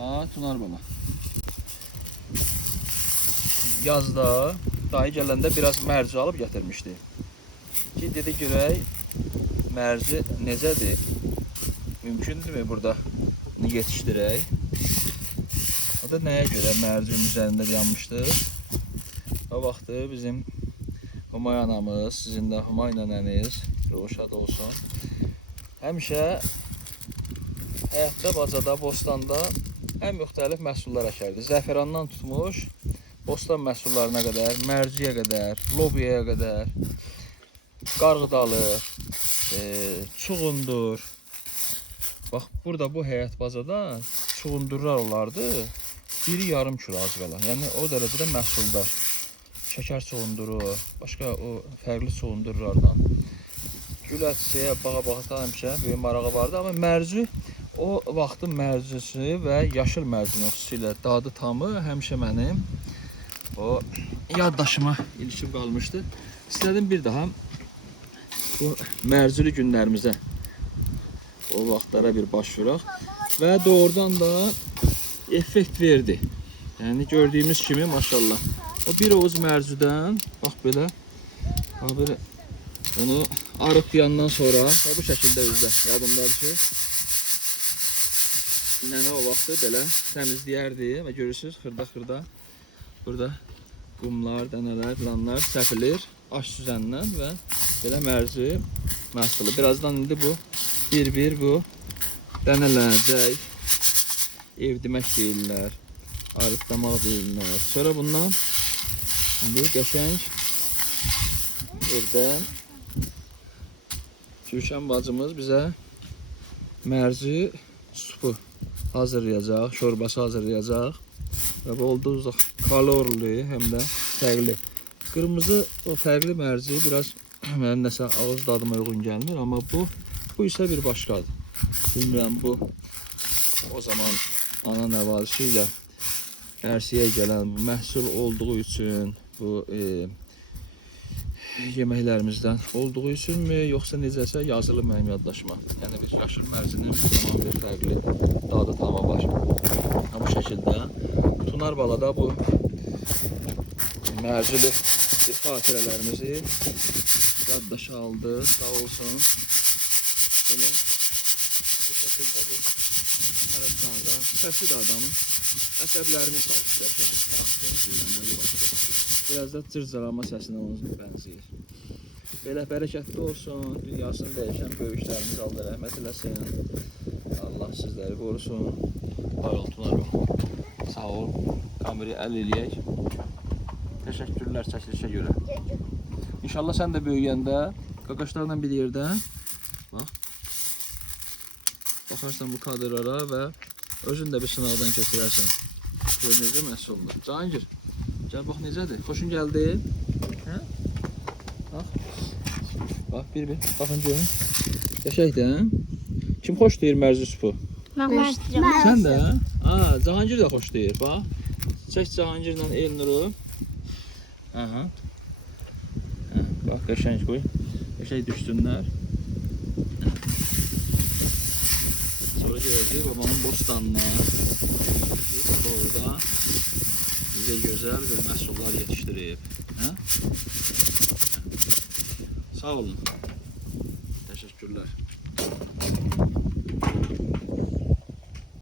Ha, tunar bana. Yazda dayı gələndə biraz mərci alıb gətirmişdi. Ki dedi görək mərci necədir? Mümkündürmü burada yetişdirək? O da nəyə görə mərcinin üzərində yanmışdı? O vaxtı bizim Humay anamız, sizin də Humay nənəniz roşad olsun. Həmişə həyətdə, bacada, bostanda ən müxtəlif məhsullar əkərdi. Zəfərandan tutmuş, bostan məhsullarına qədər, mərciyə qədər, lobiyaya qədər, qarğıdalı, çuğundur. Bax, burada bu həyət bacada çuğundurlar olardı. Biri yarım kilo az qala. Yəni o dərəcədə məhsuldar. Şəkər çuğunduru, başqa o fərqli çuğundurlardan. Gül ətsiyə, bağa-bağata həmişə böyük marağı vardı. Amma mərci, o vaxtın mərcisi və yaşıl mərcinin xüsusilə dadı tamı həmişə mənim o yaddaşıma ilişib qalmışdı. İstədim bir daha bu mərcili günlərimizə o vaxtlara bir baş vuraq və doğrudan da effekt verdi. Yəni gördüyümüz kimi maşallah. O bir oğuz mərcidən bax belə bunu arıtlayandan sonra bu şəkildə üzdə yadımdadır ki nənə o vaxtı belə təmizləyərdi və görürsünüz xırda-xırda burada qumlar, dənələr, planlar səpilir aş süzəndən və belə mərci məhsulu. Birazdan indi bu bir bu dənələrcək evdimək deyirlər, arıtlamaq deyirlər. Sonra bundan indi qəşəng evdən Gülşən bacımız bizə mərci supu hazırlayacaq, şorbası hazırlayacaq və bu olduqca kalorlu, həm də fərqli. Qırmızı o fərqli mərci biraz mənim nəsə ağız dadıma uyğun gəlmir, amma bu isə bir başqadır. Bilmirəm bu o zaman ana nəvazişi ilə ərsiyə gələn məhsul olduğu üçün bu yeməklərimizdən olduğu üçünmü, yoxsa necəsə yazılı mənim yaddaşıma. Yəni bir yaşıl mərcinin tamam bir fərqli dadı tamı var. Bu şəkildə Tunar balada bu mərcili bir xatirələrimizi yaddaşa aldı, sağ olsun. Belə bu şəkildə bu arasında səsi də adamın əsəblərini salmışlar. Biraz da cırcalama səsinə onun bənzəyir. Belə bərəkətli olsun, dünyasını dəyişən böyüklərimiz Allah rəhmət eləsin. Allah sizləri qorusun. Bayıltılar. Sağ ol. Kamerayı əl eləyək. Təşəkkürlər çəkilişə görə. İnşallah sən də böyüyəndə qaqaşlarla bir yerdə bax, baxarsan bu kadrlara və özün də bir sınavdan keçirərsən. Gör necə məhsuldur. Cahangir, gəl bax necədir? Xoşun gəldi? Hə? Bax. Bax bir. Baxın görün. Qəşəngdir, hə? Kim xoş deyir mərci supu? Mən xoş deyirəm. Sən də? Ha, Cahangir də xoş deyir. Bax. Çək Cahangirlə Elnuru. Aha. Hə, bax qəşəng qoy. Qəşəng düşsünlər. Sonra görəcək babamın bostanına. Baba orada bizə gözəl bir məhsullar yetişdirib. Hə? Sağ olun. Təşəkkürlər.